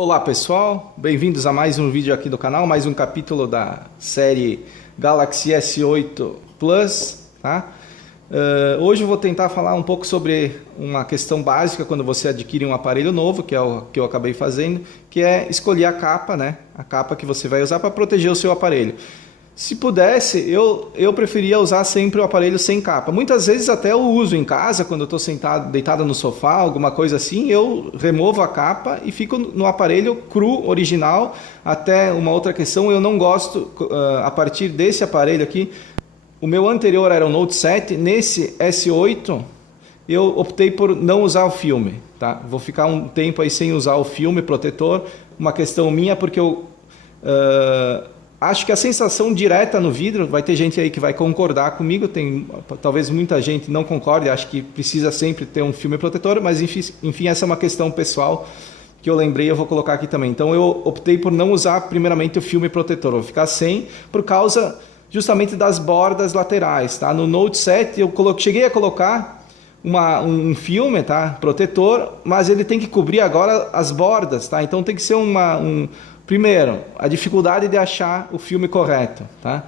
Olá pessoal, bem-vindos a mais um vídeo aqui do canal, mais um capítulo da série Galaxy S8 Plus, tá? Hoje eu vou tentar falar um pouco sobre uma questão básica quando você adquire um aparelho novo, que é o que eu acabei fazendo, que é escolher a capa, né? A capa que você vai usar para proteger o seu aparelho. Se pudesse, eu preferia usar sempre o aparelho sem capa. Muitas vezes até eu uso em casa, quando eu estou sentado, deitado no sofá, alguma coisa assim, eu removo a capa e fico no aparelho cru, original. Até uma outra questão, eu não gosto, a partir desse aparelho aqui, o meu anterior era o Note 7, nesse S8 eu optei por não usar o filme, tá? Vou ficar um tempo aí sem usar o filme protetor, uma questão minha, porque eu... acho que a sensação direta no vidro, vai ter gente aí que vai concordar comigo, talvez muita gente não concorde, acho que precisa sempre ter um filme protetor, mas enfim, essa é uma questão pessoal que eu lembrei, eu vou colocar aqui também. Então eu optei por não usar primeiramente o filme protetor, vou ficar sem, por causa justamente das bordas laterais, tá? No Note 7 eu cheguei a colocar um filme, tá? Protetor, mas ele tem que cobrir agora as bordas, tá? Então tem que ser primeiro, a dificuldade de achar o filme correto, tá?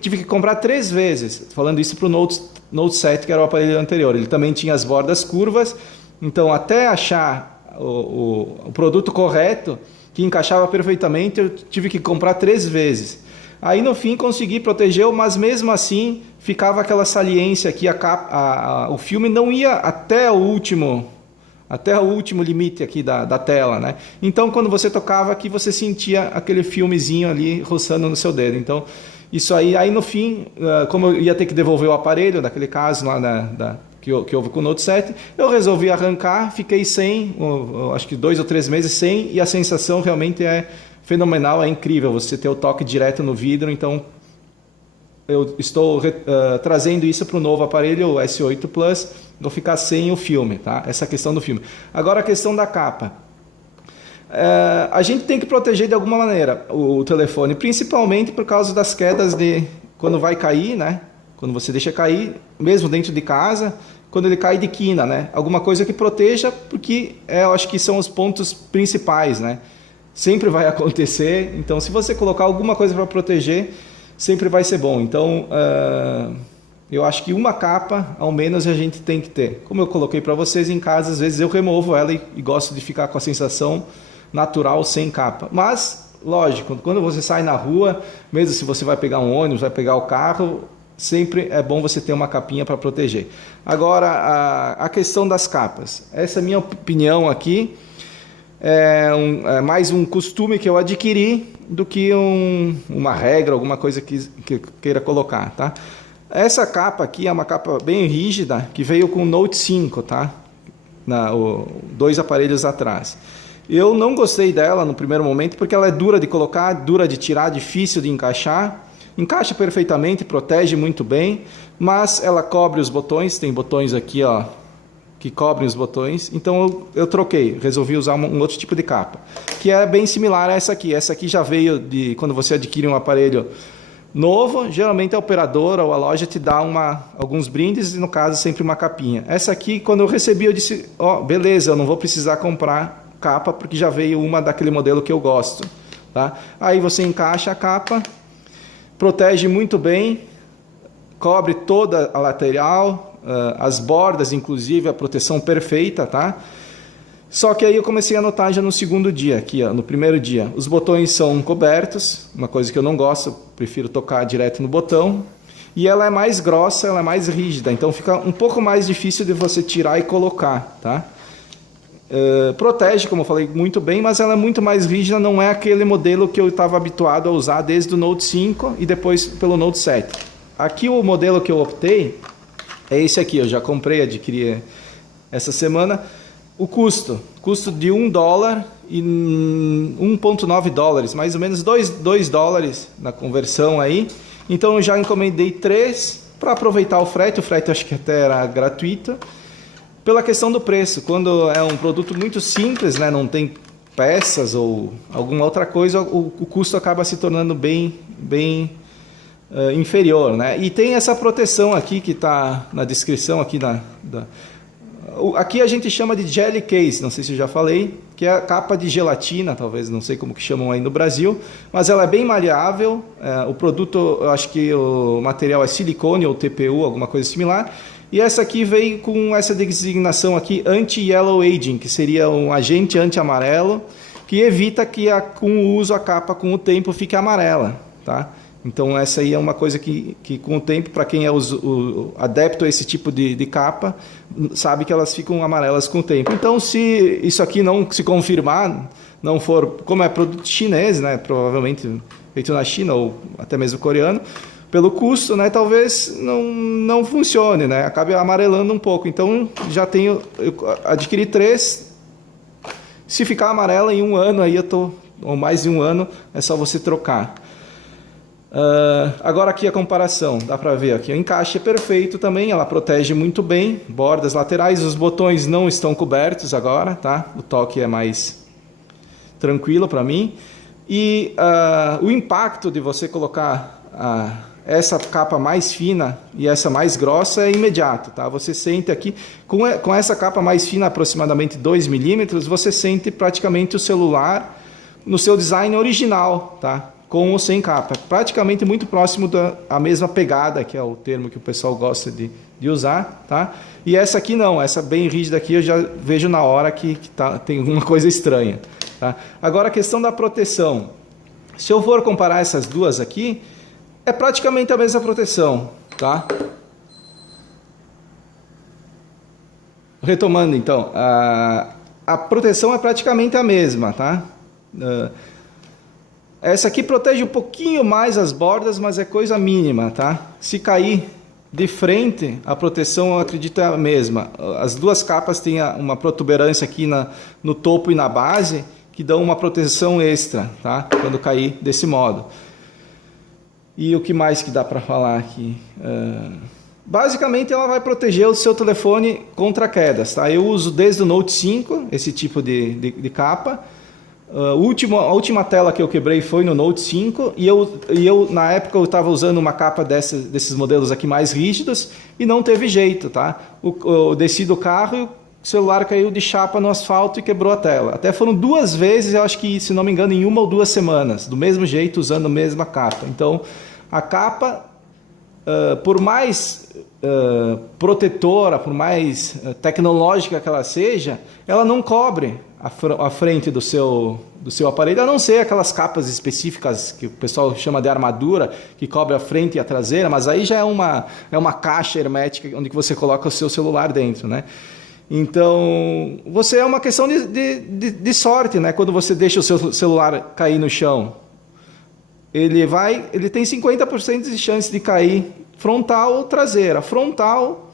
Tive que comprar 3 vezes, falando isso para o Note 7, que era o aparelho anterior. Ele também tinha as bordas curvas, então até achar o produto correto, que encaixava perfeitamente, eu tive que comprar 3 vezes. Aí no fim consegui proteger, mas mesmo assim ficava aquela saliência que o filme não ia até o último limite aqui da tela, né? Então, quando você tocava aqui, você sentia aquele filmezinho ali roçando no seu dedo. Então, isso aí no fim, como eu ia ter que devolver o aparelho, naquele caso lá que houve com o Note 7, eu resolvi arrancar, fiquei sem, acho que 2 ou 3 meses sem, e a sensação realmente é fenomenal, é incrível você ter o toque direto no vidro. Então, eu estou trazendo isso para o novo aparelho, o S8 Plus, vou ficar sem o filme, tá? Essa questão do filme. Agora a questão da capa. A gente tem que proteger de alguma maneira o telefone, principalmente por causa das quedas quando vai cair, né? Quando você deixa cair, mesmo dentro de casa, quando ele cai de quina, né? Alguma coisa que proteja, porque eu acho que são os pontos principais, né? Sempre vai acontecer, então se você colocar alguma coisa para proteger, sempre vai ser bom. Então, eu acho que uma capa, ao menos, a gente tem que ter. Como eu coloquei para vocês, em casa, às vezes eu removo ela e gosto de ficar com a sensação natural, sem capa. Mas, lógico, quando você sai na rua, mesmo se você vai pegar um ônibus, vai pegar o carro, sempre é bom você ter uma capinha para proteger. Agora, a questão das capas. Essa é a minha opinião aqui. É mais um costume que eu adquiri do que uma regra, alguma coisa que queira colocar, tá? Essa capa aqui é uma capa bem rígida, que veio com o Note 5, tá? 2 aparelhos atrás. Eu não gostei dela no primeiro momento, porque ela é dura de colocar, dura de tirar, difícil de encaixar. Encaixa perfeitamente, protege muito bem, mas ela cobre os botões, tem botões aqui, ó, que cobrem os botões. Então eu troquei, resolvi usar um outro tipo de capa, que é bem similar a essa aqui. Essa aqui já veio quando você adquire um aparelho novo, geralmente a operadora ou a loja te dá alguns brindes, e no caso sempre uma capinha. Essa aqui, quando eu recebi, eu disse, beleza, eu não vou precisar comprar capa, porque já veio uma daquele modelo que eu gosto, tá? Aí você encaixa a capa, protege muito bem, cobre toda a lateral, as bordas, inclusive, a proteção perfeita, tá? Só que aí eu comecei a notar já no segundo dia, aqui, ó, no primeiro dia. Os botões são cobertos, uma coisa que eu não gosto, eu prefiro tocar direto no botão. E ela é mais grossa, ela é mais rígida, então fica um pouco mais difícil de você tirar e colocar, tá? Protege, como eu falei, muito bem, mas ela é muito mais rígida, não é aquele modelo que eu estava habituado a usar desde o Note 5 e depois pelo Note 7. Aqui o modelo que eu optei é esse aqui, eu já comprei, adquiri essa semana. O custo de $1 e 1,9 dólares, mais ou menos 2 dólares na conversão aí. Então eu já encomendei 3 para aproveitar o frete acho que até era gratuito. Pela questão do preço, quando é um produto muito simples, né, não tem peças ou alguma outra coisa, o custo acaba se tornando bem inferior, né? E tem essa proteção aqui que está na descrição aqui Aqui a gente chama de jelly case, não sei se eu já falei, que é a capa de gelatina, talvez, não sei como que chamam aí no Brasil, mas ela é bem maleável. O produto, eu acho que o material é silicone ou TPU, alguma coisa similar. E essa aqui veio com essa designação aqui, anti-yellow aging, que seria um agente anti-amarelo, que evita que com o uso a capa com o tempo fique amarela, tá? Então essa aí é uma coisa que com o tempo, para quem é adepto a esse tipo de capa, sabe que elas ficam amarelas com o tempo. Então se isso aqui não se confirmar, não for, como é produto chinês, né, provavelmente feito na China ou até mesmo coreano, pelo custo, né, talvez não funcione, né, acabe amarelando um pouco. Então já eu adquiri 3. Se ficar amarela em 1 ano, aí ou mais de 1 ano, é só você trocar. Agora aqui a comparação, dá para ver aqui, o encaixe é perfeito também, ela protege muito bem, bordas laterais, os botões não estão cobertos agora, tá? O toque é mais tranquilo para mim. E o impacto de você colocar essa capa mais fina e essa mais grossa é imediato, tá? Você sente aqui, com essa capa mais fina, aproximadamente 2 milímetros, você sente praticamente o celular no seu design original, tá? Com ou sem capa, praticamente muito próximo da mesma pegada, que é o termo que o pessoal gosta de usar, tá? E essa aqui não, essa bem rígida aqui eu já vejo na hora que tem alguma coisa estranha, tá? Agora a questão da proteção, se eu for comparar essas duas aqui, é praticamente a mesma proteção, tá? Retomando então, a proteção é praticamente a mesma, tá? Essa aqui protege um pouquinho mais as bordas, mas é coisa mínima, tá? Se cair de frente, a proteção eu acredito é a mesma. As duas capas têm uma protuberância aqui no topo e na base, que dão uma proteção extra, tá? Quando cair desse modo. E o que mais que dá para falar aqui? Basicamente ela vai proteger o seu telefone contra quedas, tá? Eu uso desde o Note 5 esse tipo de capa. A última tela que eu quebrei foi no Note 5 e eu na época eu estava usando uma capa desses modelos aqui mais rígidos e não teve jeito, tá? Eu desci do carro e o celular caiu de chapa no asfalto e quebrou a tela. Até foram 2 vezes, eu acho que, se não me engano, em 1 ou 2 semanas, do mesmo jeito, usando a mesma capa. Então, a capa, por mais protetora, por mais tecnológica que ela seja, ela não cobre a frente do seu aparelho, a não ser aquelas capas específicas que o pessoal chama de armadura, que cobre a frente e a traseira, mas aí já é uma caixa hermética onde você coloca o seu celular dentro, né? Então, é uma questão de sorte, né? Quando você deixa o seu celular cair no chão, ele tem 50% de chance de cair frontal ou traseira. Frontal,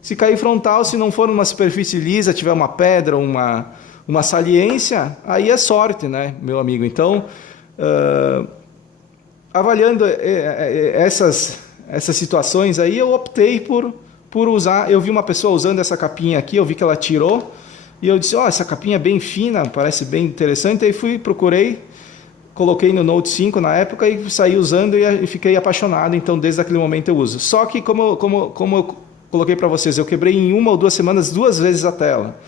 se cair frontal, se não for numa superfície lisa, tiver uma pedra, uma saliência, aí é sorte, né, meu amigo? Então, avaliando essas situações aí, eu optei por usar. Eu vi uma pessoa usando essa capinha aqui, eu vi que ela tirou, e eu disse, essa capinha é bem fina, parece bem interessante, aí procurei, coloquei no Note 5 na época e saí usando e fiquei apaixonado, então desde aquele momento eu uso. Só que, como eu coloquei para vocês, eu quebrei em 1 ou 2 semanas 2 vezes a tela.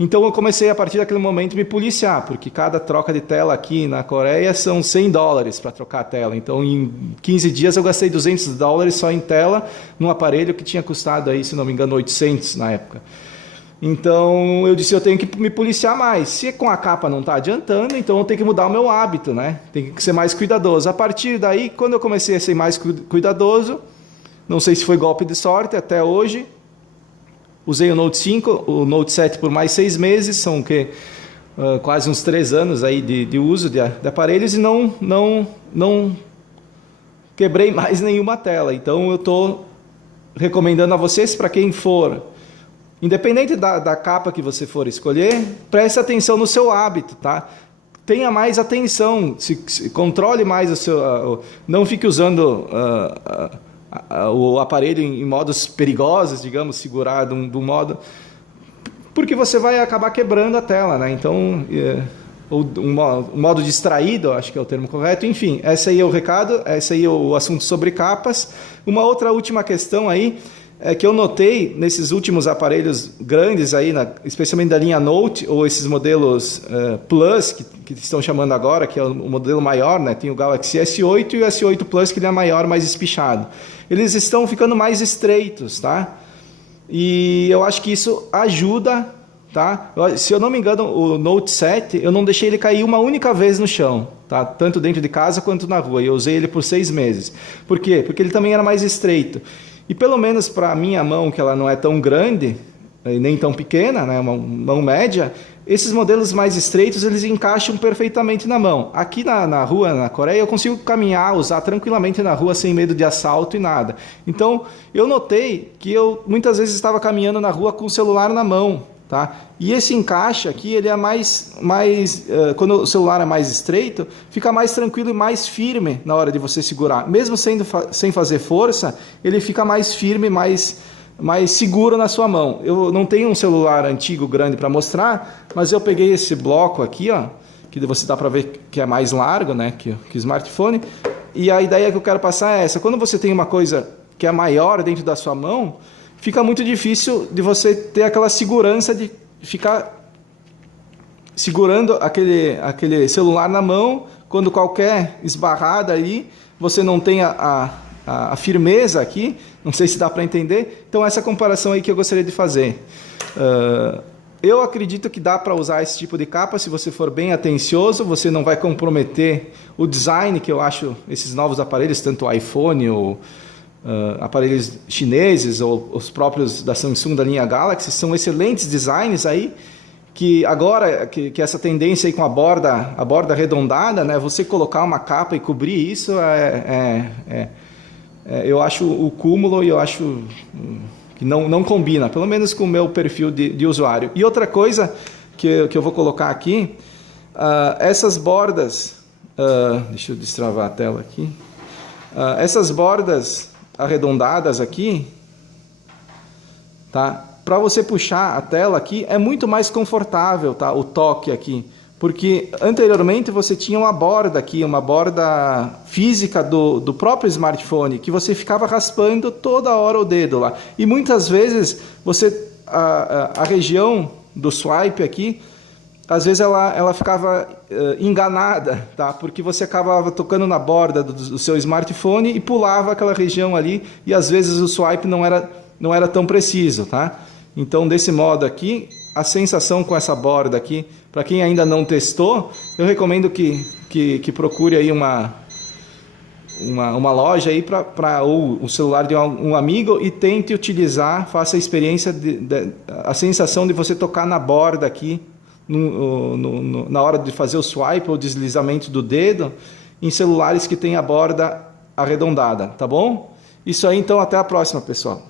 Então eu comecei a partir daquele momento me policiar, porque cada troca de tela aqui na Coreia são $100 para trocar a tela. Então em 15 dias eu gastei $200 só em tela, num aparelho que tinha custado aí, se não me engano, 800 na época. Então eu disse, eu tenho que me policiar mais. Se com a capa não está adiantando, então eu tenho que mudar o meu hábito, né? Tem que ser mais cuidadoso. A partir daí, quando eu comecei a ser mais cuidadoso, não sei se foi golpe de sorte, até hoje, usei o Note 5, o Note 7 por mais 6 meses, são o quê? Quase uns 3 anos aí de uso de aparelhos e não quebrei mais nenhuma tela. Então eu estou recomendando a vocês, para quem for, independente da capa que você for escolher, preste atenção no seu hábito, tá? Tenha mais atenção, controle mais o seu... não fique usando o aparelho em modos perigosos, digamos, segurar de um modo... Porque você vai acabar quebrando a tela, né? Então, um modo distraído, acho que é o termo correto. Enfim, esse aí é o recado, esse aí é o assunto sobre capas. Uma outra última questão aí, é que eu notei nesses últimos aparelhos grandes aí, especialmente da linha Note, ou esses modelos Plus, que estão chamando agora, que é o modelo maior, né? Tem o Galaxy S8 e o S8 Plus, que ele é maior, mais espichado. Eles estão ficando mais estreitos, tá? E eu acho que isso ajuda, tá? Se eu não me engano, o Note 7, eu não deixei ele cair uma única vez no chão, tá? Tanto dentro de casa quanto na rua. E eu usei ele por 6 meses. Por quê? Porque ele também era mais estreito. E pelo menos para a minha mão, que ela não é tão grande e nem tão pequena, né, uma mão média, esses modelos mais estreitos eles encaixam perfeitamente na mão. Aqui na rua, na Coreia, eu consigo caminhar, usar tranquilamente na rua sem medo de assalto e nada. Então eu notei que eu muitas vezes estava caminhando na rua com o celular na mão. Tá? E esse encaixe aqui, ele é quando o celular é mais estreito, fica mais tranquilo e mais firme na hora de você segurar. Mesmo sem fazer força, ele fica mais firme, mais seguro na sua mão. Eu não tenho um celular antigo grande para mostrar, mas eu peguei esse bloco aqui, ó, que você dá para ver que é mais largo, né, que o smartphone. E a ideia que eu quero passar é essa: quando você tem uma coisa que é maior dentro da sua mão, fica muito difícil de você ter aquela segurança de ficar segurando aquele celular na mão, quando qualquer esbarrada aí, você não tem a firmeza aqui, não sei se dá para entender. Então essa comparação aí que eu gostaria de fazer. Eu acredito que dá para usar esse tipo de capa se você for bem atencioso, você não vai comprometer o design, que eu acho esses novos aparelhos, tanto o iPhone ou aparelhos chineses ou os próprios da Samsung da linha Galaxy, são excelentes designs aí, que agora que essa tendência aí com a borda arredondada, né, você colocar uma capa e cobrir isso eu acho o cúmulo, e eu acho que não combina, pelo menos com o meu perfil de usuário. E outra coisa que eu vou colocar aqui, essas bordas, deixa eu destravar a tela aqui, essas bordas arredondadas aqui, tá? Para você puxar a tela aqui é muito mais confortável, tá? O toque aqui, porque anteriormente você tinha uma borda aqui, uma borda física do próprio smartphone, que você ficava raspando toda hora o dedo lá, e muitas vezes a região do swipe aqui, às vezes ela ficava enganada, tá? Porque você acabava tocando na borda do seu smartphone e pulava aquela região ali, e às vezes o swipe não era tão preciso, tá? Então, desse modo aqui, a sensação com essa borda aqui, para quem ainda não testou, eu recomendo que procure aí uma loja aí ou o celular de um amigo e tente utilizar, faça a experiência, a sensação de você tocar na borda aqui, na hora de fazer o swipe ou deslizamento do dedo em celulares que tem a borda arredondada, tá bom? Isso aí, então, até a próxima, pessoal.